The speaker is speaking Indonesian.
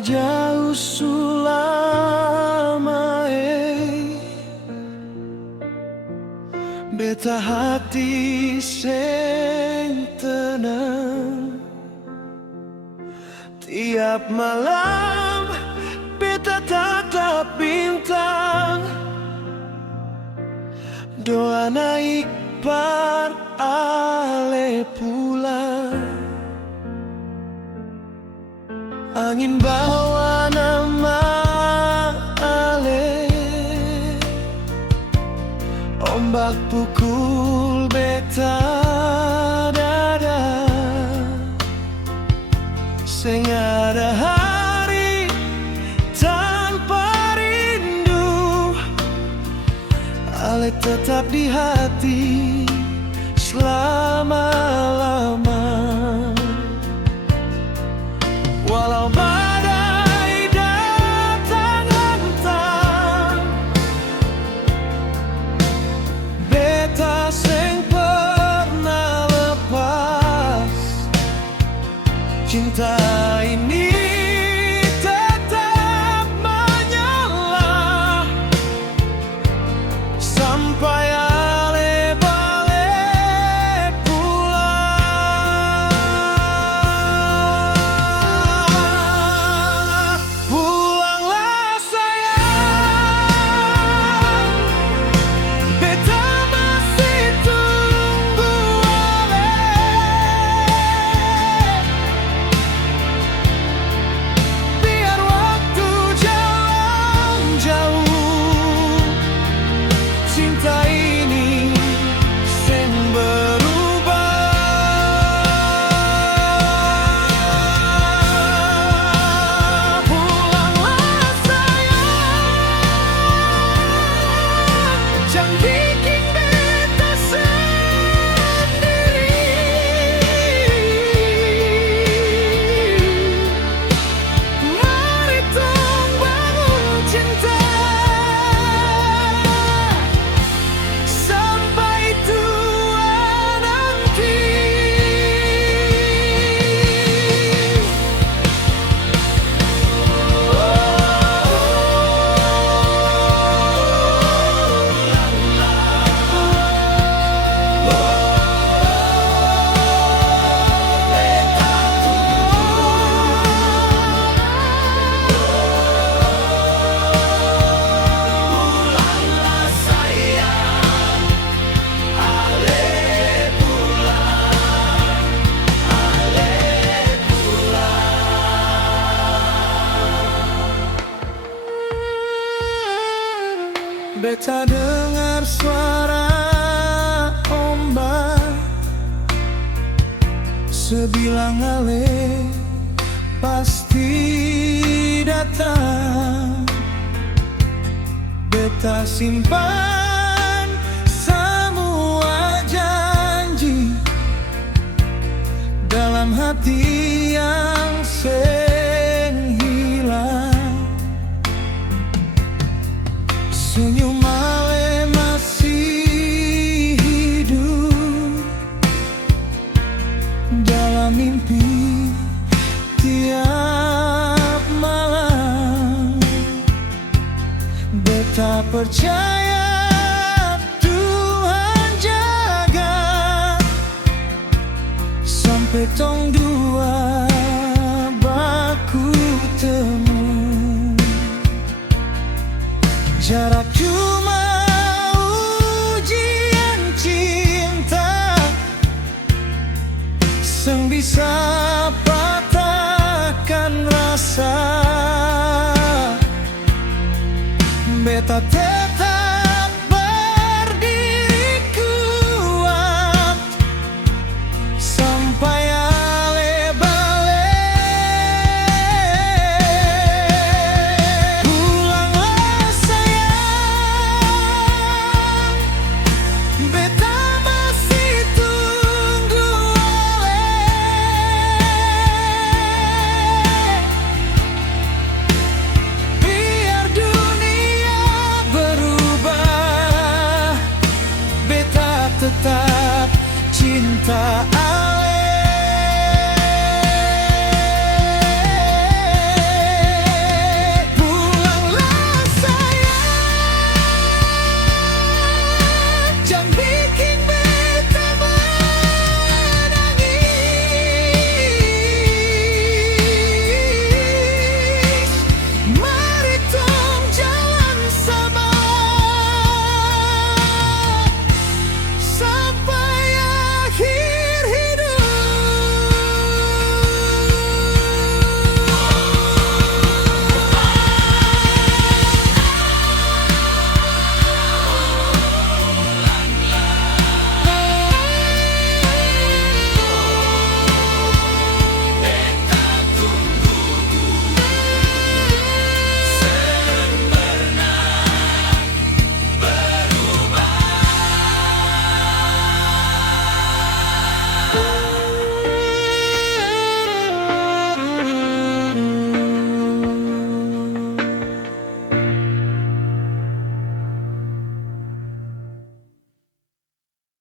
jauh sulama beta hati sing tenang. Tiap malam beta tatap bintang, doa naik par ale pulang. Angin bawa nama ale, ombak pukul beta dada. Sing ada hari tanpa rindu, ale tetap di hati selama-lama. Walau badai datang hantam, beta seng pernah lepas. Cinta ini tetap menyala sampai ale balik pulang. Pulanglah sayang, beta masih tunggu ale. Biar waktu jalan jauh, cinta ini seng berubah. Pulanglah sayang, jangan bikin beta sendiri. Mari tong bangun cinta sampai tua nanti. Pulanglah sayang, ale pulang. Beta dengar suara ombak, sebilang ale pasti datang. Beta simpan semua janji dalam hati yang seng hilang. Senyum ale masih hidup dalam mimpi tiap malam. Beta percaya Tuhan jaga sampai tong dua baku temu. Jarak cuma ujian cinta, seng bisa patahkan rasa. Beta tetap berdiri kuat sampai ale balik. Pulanglah sayang, beta masih tunggu ale. Biar dunia berubah, beta tetap cinta.